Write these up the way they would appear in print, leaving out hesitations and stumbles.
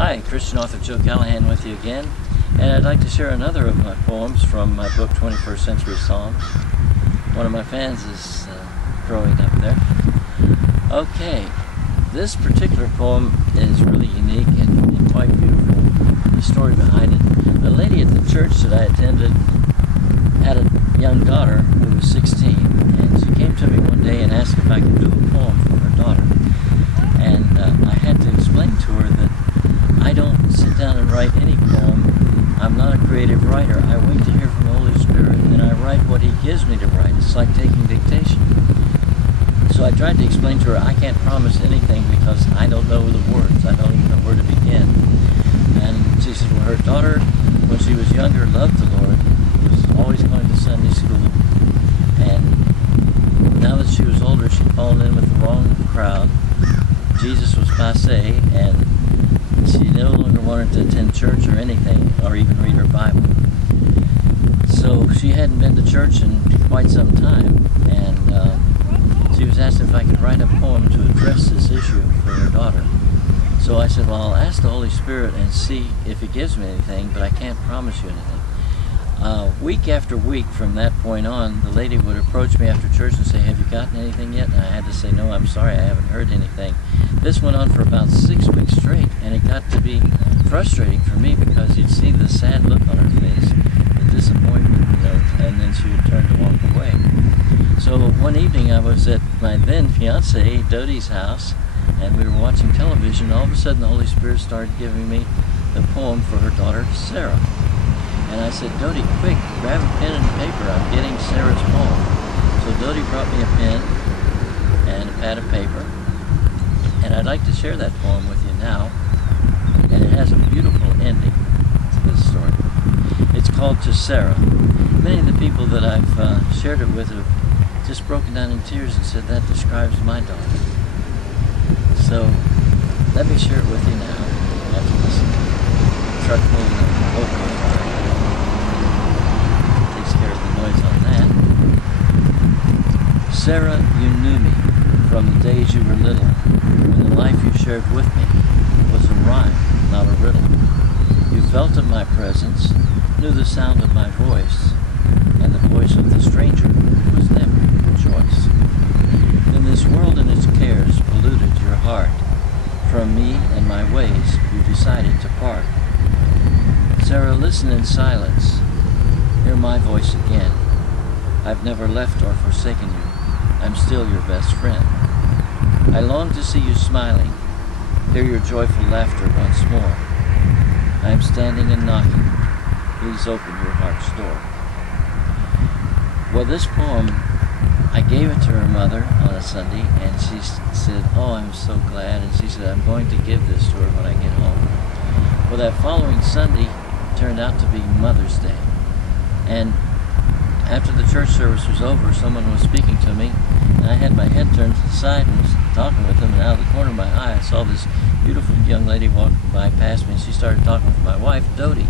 Hi, Christian author Joe Callahan with you again, and I'd like to share another of my poems from my book, 21st Century Psalms. One of my fans is growing up there. Okay, this particular poem is really unique and quite beautiful. The story behind it. A lady at the church that I attended had a young daughter who was 16, and she came to me one day and asked if I could do a poem for her daughter. And I had to explain to her that I don't sit down and write any poem. I'm not a creative writer. I wait to hear from the Holy Spirit, and I write what He gives me to write. It's like taking dictation. So I tried to explain to her I can't promise anything because I don't know the words. I don't even know where to begin. And she said, well, her daughter, when she was younger, loved the Lord, was always going to Sunday school, and now that she was older, she'd fallen in with the wrong crowd. Jesus was passé, and she no longer wanted to attend church or anything, or even read her Bible. So she hadn't been to church in quite some time, and she was asked if I could write a poem to address this issue for her daughter. So I said, well, I'll ask the Holy Spirit and see if He gives me anything, but I can't promise you anything. Week after week from that point on, the lady would approach me after church and say, have you gotten anything yet? And I had to say, no, I'm sorry, I haven't heard anything. This went on for about 6 weeks straight, and it got to be frustrating for me because you'd see the sad look on her face, the disappointment, and then she would turn to walk away. So one evening I was at my then fiancée, Dodie's house, and we were watching television, and all of a sudden the Holy Spirit started giving me the poem for her daughter, Sara. And I said, Dodie, quick, grab a pen and paper, I'm getting Sarah's poem. So Dodie brought me a pen and a pad of paper, and I'd like to share that poem with you now. And it has a beautiful ending to this story. It's called To Sara. Many of the people that I've shared it with have just broken down in tears and said that describes my daughter. So let me share it with you now. After this truck moving over, takes care of the noise on that. Sara, you knew me from the days you were little, when the life you shared with me was a rhyme, not a riddle. You felt of my presence, knew the sound of my voice, and the voice of the stranger was never your choice. Then this world and its cares polluted your heart. From me and my ways you decided to part. Sara, listen in silence. Hear my voice again. I've never left or forsaken you. I'm still your best friend. I long to see you smiling, hear your joyful laughter once more. I am standing and knocking. Please open your heart's door. Well, this poem, I gave it to her mother on a Sunday, and she said, oh, I'm so glad. And she said, I'm going to give this to her when I get home. Well, that following Sunday turned out to be Mother's Day. And after the church service was over, someone was speaking to me, and I had my head turned to the side and was talking with them, and out of the corner of my eye, I saw this beautiful young lady walk by past me, and she started talking with my wife, Dodie.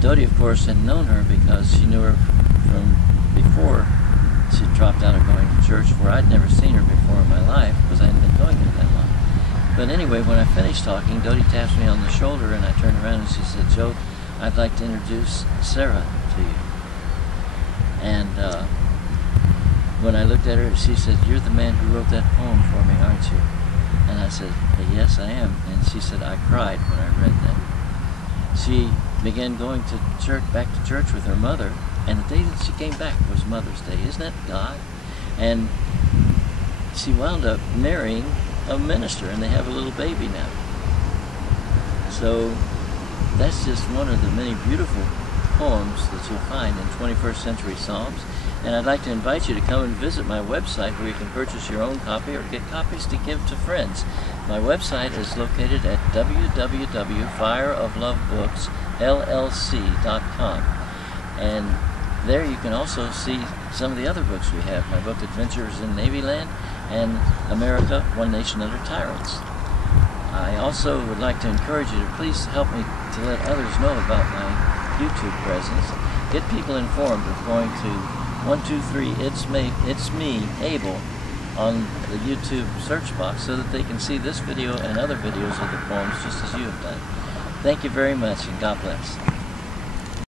Dodie, of course, had known her because she knew her from before she dropped out of going to church, where I'd never seen her before in my life because I hadn't been going there that long. But anyway, when I finished talking, Dodie taps me on the shoulder, and I turned around and she said, Joe, I'd like to introduce Sara to you. And when I looked at her, she said, you're the man who wrote that poem for me, aren't you? And I said, yes, I am. And she said, I cried when I read that. She began going to church, back to church with her mother, and the day that she came back was Mother's Day. Isn't that God? And she wound up marrying a minister, and they have a little baby now. So that's just one of the many beautiful poems that you'll find in 21st Century Psalms. And I'd like to invite you to come and visit my website where you can purchase your own copy or get copies to give to friends. My website is located at www.fireoflovebooksllc.com. And there you can also see some of the other books we have. My book, Adventures in Navy Land, and America, One Nation Under Tyrants. I also would like to encourage you to please help me to let others know about my YouTube presence. Get people informed of going to 123 It's Me Able on the YouTube search box so that they can see this video and other videos of the poems just as you have done. Thank you very much, and God bless.